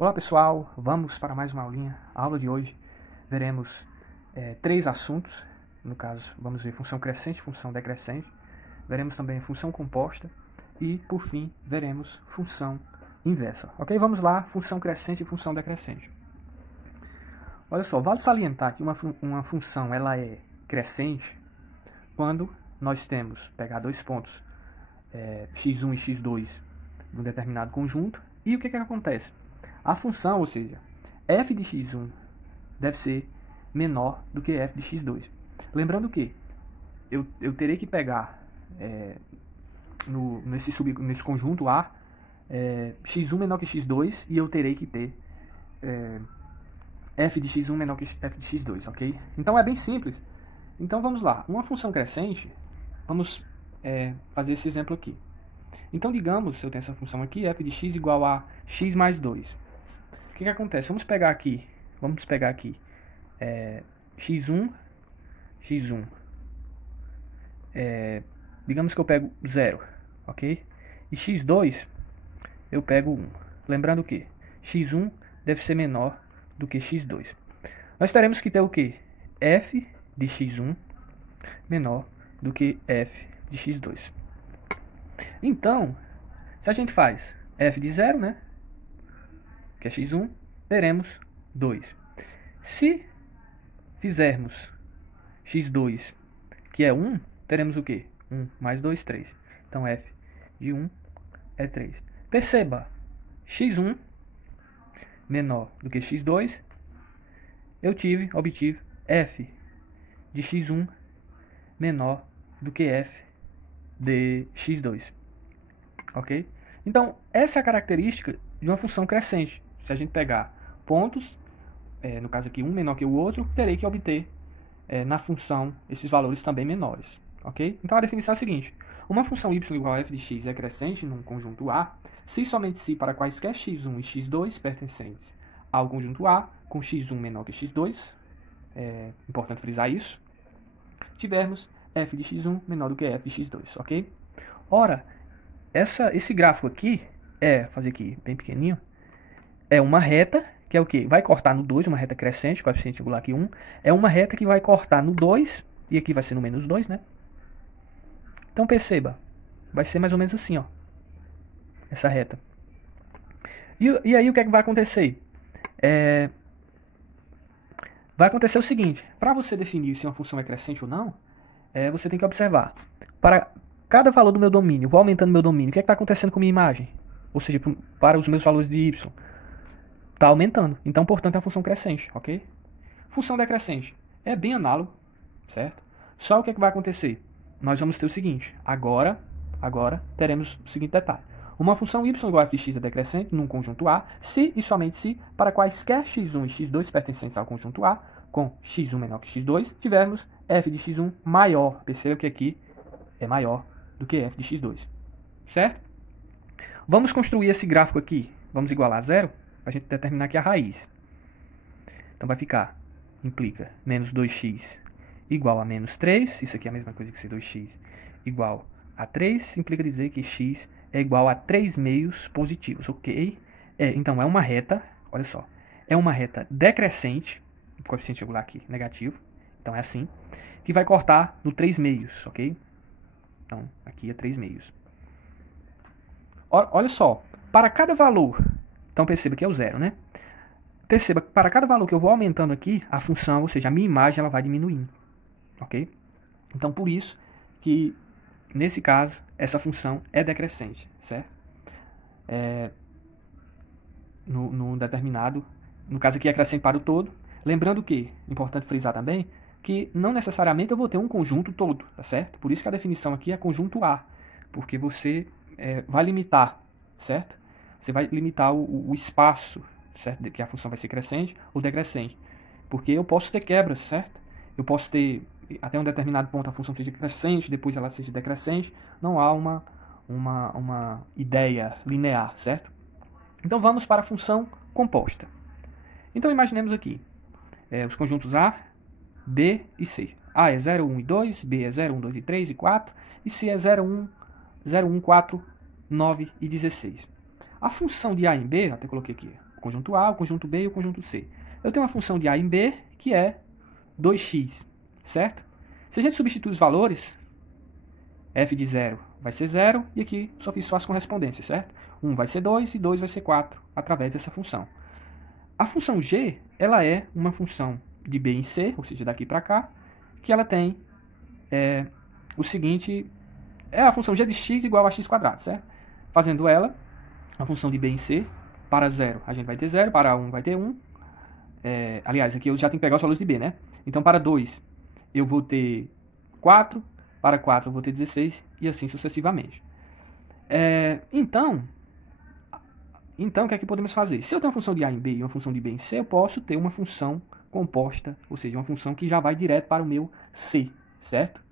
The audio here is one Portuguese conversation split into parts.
Olá pessoal, vamos para mais uma aulinha. A aula de hoje veremos três assuntos. No caso, vamos ver função crescente e função decrescente. Veremos também função composta e, por fim, veremos função inversa. Ok? Vamos lá, função crescente e função decrescente. Olha só, vale salientar que uma função ela é crescente quando nós temos, pegar dois pontos, x1 e x2 de um determinado conjunto. E o que acontece? A função, ou seja, f de x1 deve ser menor do que f de x2. Lembrando que eu terei que pegar nesse conjunto A x1 menor que x2 e eu terei que ter f de x1 menor que f de x2, ok? Então é bem simples. Então vamos lá, uma função crescente, vamos fazer esse exemplo aqui. Então digamos, eu tenho essa função aqui, f de x igual a x mais 2. O que acontece? Vamos pegar aqui x1, digamos que eu pego 0, ok? E x2 eu pego 1. Lembrando que x1 deve ser menor do que x2. Nós teremos que ter o que? F de x1 menor do que f de x2. Então, se a gente faz f de 0, né, que é x1, teremos 2. Se fizermos x2, que é 1, teremos o quê? 1 mais 2, 3. Então, f de 1 é 3. Perceba, x1 menor do que x2, eu obtive f de x1 menor do que f de x2. Ok? Então, essa é a característica de uma função crescente. Se a gente pegar pontos, no caso aqui um menor que o outro, terei que obter na função esses valores também menores. Ok? Então a definição é a seguinte: uma função y igual a f de x é crescente num conjunto A, se somente se para quaisquer x1 e x2 pertencentes ao conjunto A, com x1 menor que x2, é importante frisar isso, tivermos f de x1 menor do que f de x2, ok? Ora, esse gráfico aqui, fazer aqui bem pequenininho, é uma reta, que é o quê? Vai cortar no 2, uma reta crescente, coeficiente angular aqui 1, é uma reta que vai cortar no 2, e aqui vai ser no menos 2, né? Então perceba, vai ser mais ou menos assim, ó, essa reta. E aí o que é que vai acontecer? Vai acontecer o seguinte: para você definir se uma função é crescente ou não, você tem que observar. Para cada valor do meu domínio, vou aumentando meu domínio, o que está acontecendo com a minha imagem? Ou seja, para os meus valores de y, está aumentando. Então, portanto, é uma função crescente, ok? Função decrescente é bem análogo, certo? Só o que vai acontecer? Nós vamos ter o seguinte: agora teremos o seguinte detalhe. Uma função y igual a f de x é decrescente num conjunto A, se e somente se para quaisquer x1 e x2 pertencentes ao conjunto A, com x1 menor que x2, tivermos f de x1 maior. Perceba que aqui é maior do que f de x2. Certo? Vamos construir esse gráfico aqui. Vamos igualar a 0 para a gente determinar aqui a raiz. Então vai ficar, implica, menos 2x igual a menos 3. Isso aqui é a mesma coisa que ser 2x igual a 3. Implica dizer que x é igual a 3 meios positivos, ok? Então é uma reta, olha só, é uma reta decrescente, o coeficiente angular aqui negativo, então é assim, que vai cortar no 3 meios, ok? Então aqui é 3 meios. Olha só, para cada valor, então perceba que é o 0, né? Perceba que para cada valor que eu vou aumentando aqui, a função, ou seja, a minha imagem, ela vai diminuindo, ok? Então por isso que, nesse caso, essa função é decrescente, certo? No determinado, no caso aqui é crescente para o todo. Lembrando que, importante frisar também, que não necessariamente eu vou ter um conjunto todo, tá certo? Por isso que a definição aqui é conjunto A, porque você vai limitar, certo? Você vai limitar o espaço, certo? Que a função vai ser crescente ou decrescente. Porque eu posso ter quebras, certo? Eu posso ter, até um determinado ponto, a função seja crescente, depois ela seja decrescente. Não há uma ideia linear, certo? Então vamos para a função composta. Então imaginemos aqui os conjuntos A, B e C. A é 0, 1 e 2, B é 0, 1, 2 e 3 e 4, e C é 0, 1, 4, 9 e 16. A função de A em B, até coloquei aqui O conjunto A, o conjunto B e o conjunto C. Eu tenho uma função de A em B que é 2x, certo? Se a gente substituir os valores, f de 0 vai ser 0 e aqui só fiz só as correspondências, certo? 1 vai ser 2 e 2 vai ser 4 através dessa função. A função g, ela é uma função de B em C, ou seja, daqui para cá, que ela tem o seguinte, é a função g de x igual a x quadrado, certo? Fazendo ela, a função de B em C, para 0 a gente vai ter 0, para 1 vai ter 1. Aliás, aqui eu já tenho que pegar os valores de B, né? Então, para 2 eu vou ter 4, para 4 eu vou ter 16 e assim sucessivamente. Então, o que é que podemos fazer? Se eu tenho uma função de A em B e uma função de B em C, eu posso ter uma função composta, ou seja, uma função que já vai direto para o meu C, certo?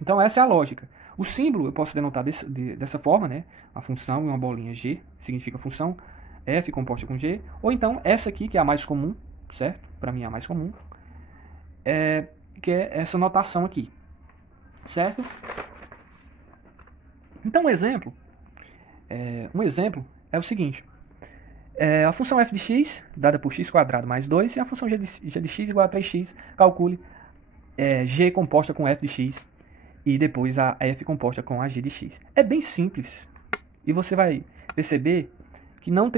Então, essa é a lógica. O símbolo eu posso denotar dessa forma, né? A função em uma bolinha G significa função f composta com G, ou então essa aqui, que é a mais comum, certo? Para mim é a mais comum, que é essa notação aqui, certo? Então, um exemplo é o seguinte. A função f de x, dada por x quadrado mais 2, e a função g de x igual a 3x, calcule g composta com f de x, e depois a f composta com a g de x. É bem simples, e você vai perceber que não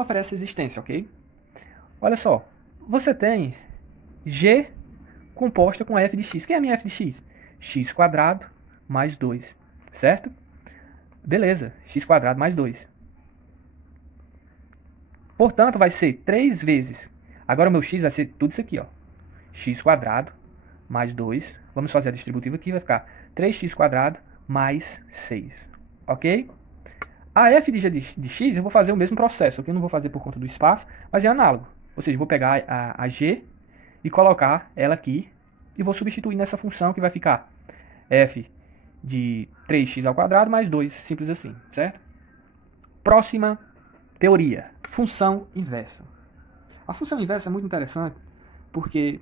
oferece existência, ok? Olha só, você tem g composta com f de x. Quem é a minha f de x? X quadrado mais 2, certo? Beleza, x quadrado mais 2. Portanto, vai ser 3 vezes. Agora o meu x vai ser tudo isso aqui, ó. X quadrado mais 2. Vamos fazer a distributiva aqui, vai ficar 3x quadrado mais 6. Ok? A f de g de x eu vou fazer o mesmo processo. Aqui eu não vou fazer por conta do espaço, mas é análogo. Ou seja, eu vou pegar a g e colocar ela aqui e vou substituir nessa função que vai ficar f de 3x ao quadrado mais 2. Simples assim, certo? Próxima teoria. Função inversa. A função inversa é muito interessante porque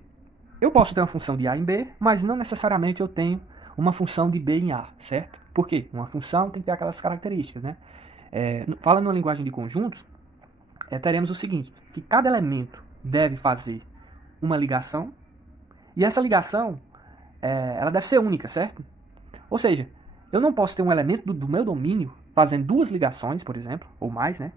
eu posso ter uma função de A em B, mas não necessariamente eu tenho uma função de B em A, certo? Por quê? Uma função tem que ter aquelas características, né? Falando na linguagem de conjuntos, teremos o seguinte, que cada elemento deve fazer uma ligação, e essa ligação ela deve ser única, certo? Ou seja, eu não posso ter um elemento do meu domínio fazendo duas ligações, por exemplo, ou mais, né?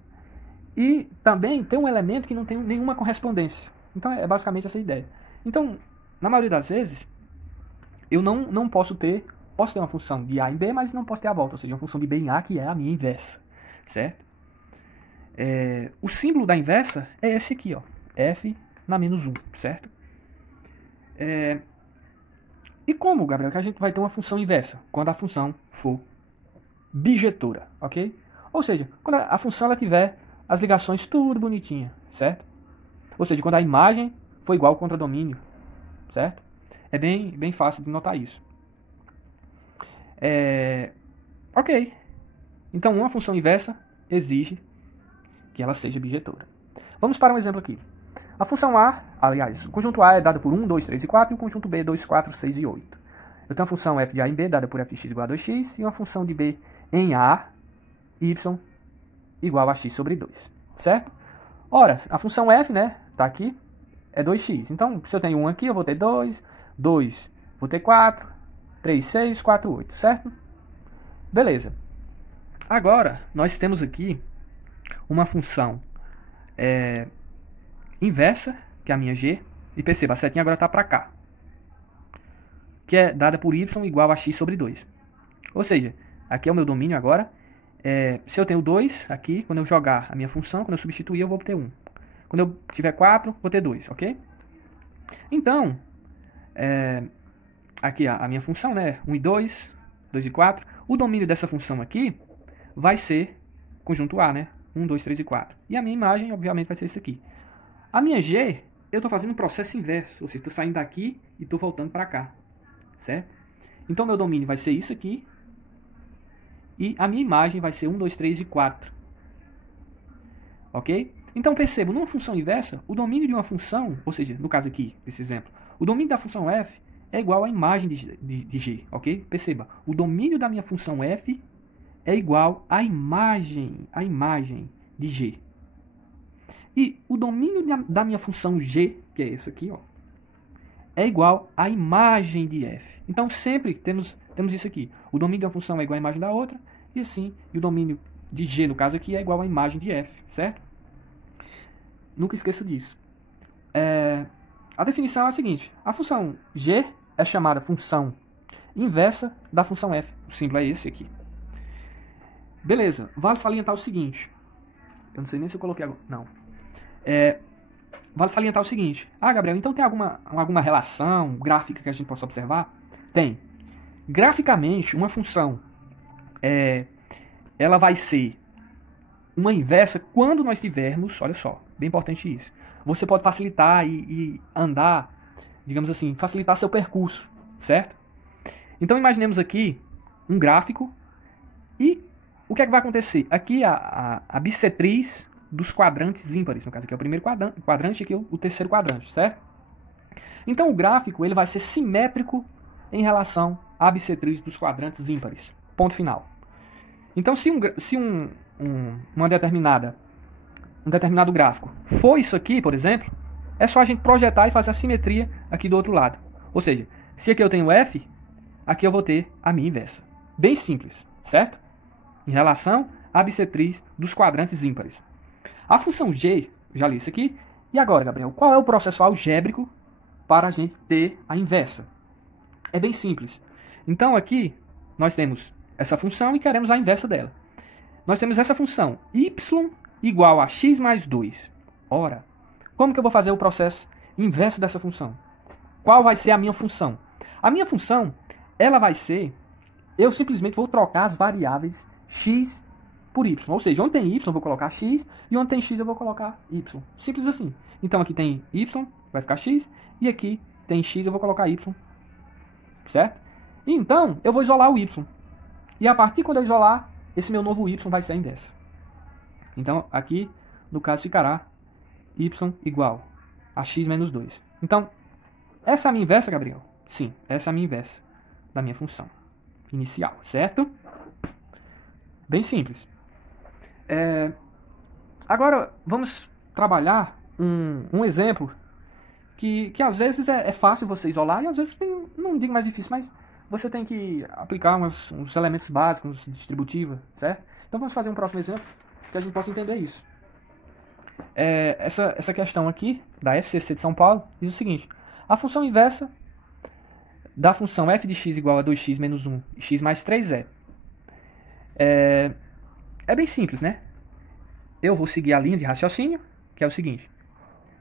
E também ter um elemento que não tem nenhuma correspondência. Então é basicamente essa ideia. Então, na maioria das vezes, eu não posso ter uma função de A em B, mas não posso ter a volta, ou seja, uma função de B em A, que é a minha inversa, certo? O símbolo da inversa é esse aqui, ó, f na menos 1, certo? E como, Gabriel, que a gente vai ter uma função inversa? Quando a função for bijetora, ok? Ou seja, quando a função ela tiver as ligações tudo bonitinha, certo? Ou seja, quando a imagem for igual ao contradomínio, certo? É bem fácil de notar isso. Ok. Então, uma função inversa exige que ela seja bijetora. Vamos para um exemplo aqui. A função A, aliás, o conjunto A é dado por 1, 2, 3 e 4, e o conjunto B 2, 4, 6 e 8. Eu tenho a função f de A em B, dada por f de x igual a 2x, e uma função de B em A, y, igual a x sobre 2, certo? Ora, a função f, né, tá aqui, é 2x. Então, se eu tenho 1 aqui, eu vou ter 2, 2, vou ter 4, 3, 6, 4, 8, certo? Beleza. Agora, nós temos aqui uma função inversa, que é a minha g, e perceba, a setinha agora está para cá, que é dada por y igual a x sobre 2. Ou seja, aqui é o meu domínio agora. Se eu tenho 2 aqui, quando eu jogar a minha função, quando eu substituir, eu vou ter 1. Quando eu tiver 4, vou ter 2, ok? Então, aqui a minha função, né? 1 e 2, 2 e 4. O domínio dessa função aqui vai ser conjunto A, né? 1, 2, 3 e 4. E a minha imagem, obviamente, vai ser isso aqui. A minha G, eu estou fazendo um processo inverso. Ou seja, estou saindo daqui e estou voltando para cá, certo? Então, meu domínio vai ser isso aqui. E a minha imagem vai ser 1, 2, 3 e 4. Ok? Então, percebo, numa função inversa, o domínio de uma função, ou seja, no caso aqui, desse exemplo, o domínio da função f é igual à imagem de g, ok? Perceba, o domínio da minha função f é igual à imagem de g. E o domínio da minha função g, que é esse aqui, ó, é igual à imagem de f. Então sempre temos isso aqui. O domínio de uma função é igual à imagem da outra, e assim, e o domínio de g, no caso aqui, é igual à imagem de f, certo? Nunca esqueça disso. A definição é a seguinte: a função g é chamada função inversa da função f. O símbolo é esse aqui. Beleza, vale salientar o seguinte. Eu não sei nem se eu coloquei agora. Não. Vale salientar o seguinte. Ah, Gabriel, então tem alguma relação gráfica que a gente possa observar? Tem. Graficamente, uma função ela vai ser uma inversa quando nós tivermos, olha só, bem importante isso. Você pode facilitar e andar, digamos assim, facilitar seu percurso, certo? Então imaginemos aqui um gráfico e o que é que vai acontecer? Aqui a bissetriz dos quadrantes ímpares, no caso aqui é o primeiro quadrante e aqui é o terceiro quadrante, certo? Então o gráfico ele vai ser simétrico em relação à bissetriz dos quadrantes ímpares. Ponto final. Então se um determinado gráfico for isso aqui, por exemplo, é só a gente projetar e fazer a simetria aqui do outro lado. Ou seja, se aqui eu tenho f, aqui eu vou ter a minha inversa. Bem simples, certo? Em relação à bissetriz dos quadrantes ímpares. A função g, já li isso aqui. E agora, Gabriel, qual é o processo algébrico para a gente ter a inversa? É bem simples. Então aqui nós temos essa função e queremos a inversa dela. Nós temos essa função y igual a x mais 2. Ora, como que eu vou fazer o processo inverso dessa função? Qual vai ser a minha função? A minha função, ela vai ser, eu simplesmente vou trocar as variáveis x por y. Ou seja, onde tem y eu vou colocar x e onde tem x eu vou colocar y. Simples assim. Então aqui tem y, vai ficar x, e aqui tem x, eu vou colocar y. Certo? Então, eu vou isolar o y. E a partir quando eu isolar, esse meu novo y vai ser a inversa. Então, aqui, no caso, ficará y igual a x menos 2. Então, essa é a minha inversa, Gabriel? Sim, essa é a minha inversa da minha função inicial, certo? Bem simples. Agora, vamos trabalhar um exemplo que às vezes é fácil você isolar e às vezes não digo mais difícil, mas você tem que aplicar uns elementos básicos, distributiva, certo? Então vamos fazer um próximo exemplo que a gente possa entender isso. Essa questão aqui da FCC de São Paulo diz o seguinte: a função inversa da função f de x igual a 2x menos 1 e x mais 3 é bem simples, né? Eu vou seguir a linha de raciocínio, que é o seguinte: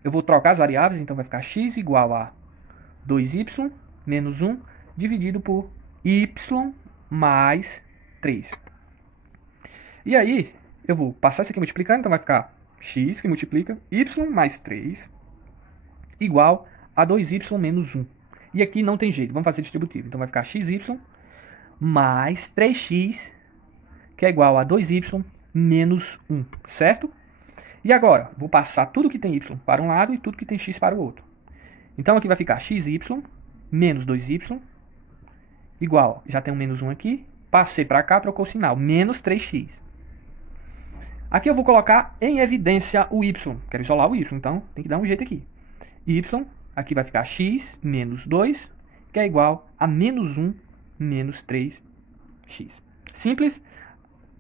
eu vou trocar as variáveis, então vai ficar x igual a 2y menos 1 dividido por y mais 3. E aí, eu vou passar isso aqui multiplicando, então vai ficar x que multiplica y mais 3 igual a 2y menos 1. E aqui não tem jeito, vamos fazer distributivo. Então vai ficar xy mais 3x, que é igual a 2y menos 1, certo? E agora, vou passar tudo que tem y para um lado e tudo que tem x para o outro. Então aqui vai ficar xy menos 2y igual, já tem um menos 1 aqui, passei para cá, trocou o sinal, menos 3x. Aqui eu vou colocar em evidência o y, quero isolar o y, então tem que dar um jeito aqui. Y, aqui vai ficar x menos 2, que é igual a menos 1 menos 3x. Simples.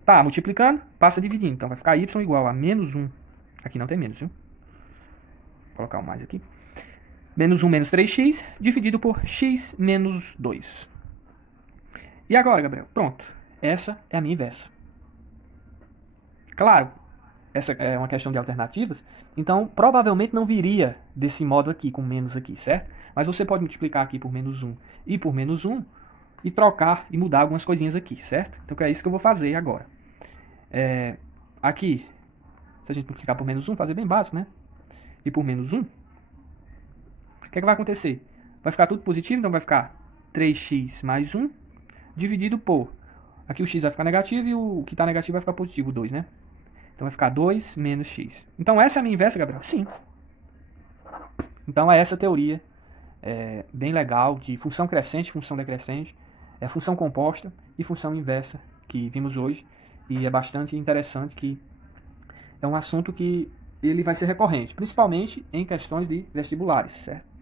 Tá, multiplicando, passa dividindo. Então vai ficar y igual a menos 1. Aqui não tem menos, viu? Vou colocar um mais aqui. Menos 1 menos 3x dividido por x menos 2. E agora, Gabriel? Pronto. Essa é a minha inversa. Claro, essa é uma questão de alternativas. Então, provavelmente não viria desse modo aqui, com menos aqui, certo? Mas você pode multiplicar aqui por menos 1 e por menos 1 e trocar e mudar algumas coisinhas aqui, certo? Então, é isso que eu vou fazer agora. Aqui, se a gente multiplicar por menos 1, fazer bem básico, né? E por menos 1, o que vai acontecer? Vai ficar tudo positivo, então vai ficar 3x mais 1 dividido por... Aqui o x vai ficar negativo e o que está negativo vai ficar positivo, 2, né? Então vai ficar 2 menos x. Então essa é a minha inversa, Gabriel? Sim. Então é essa teoria bem legal de função crescente, função decrescente, função composta e função inversa que vimos hoje. E é bastante interessante, que é um assunto que ele vai ser recorrente, principalmente em questões de vestibulares, certo?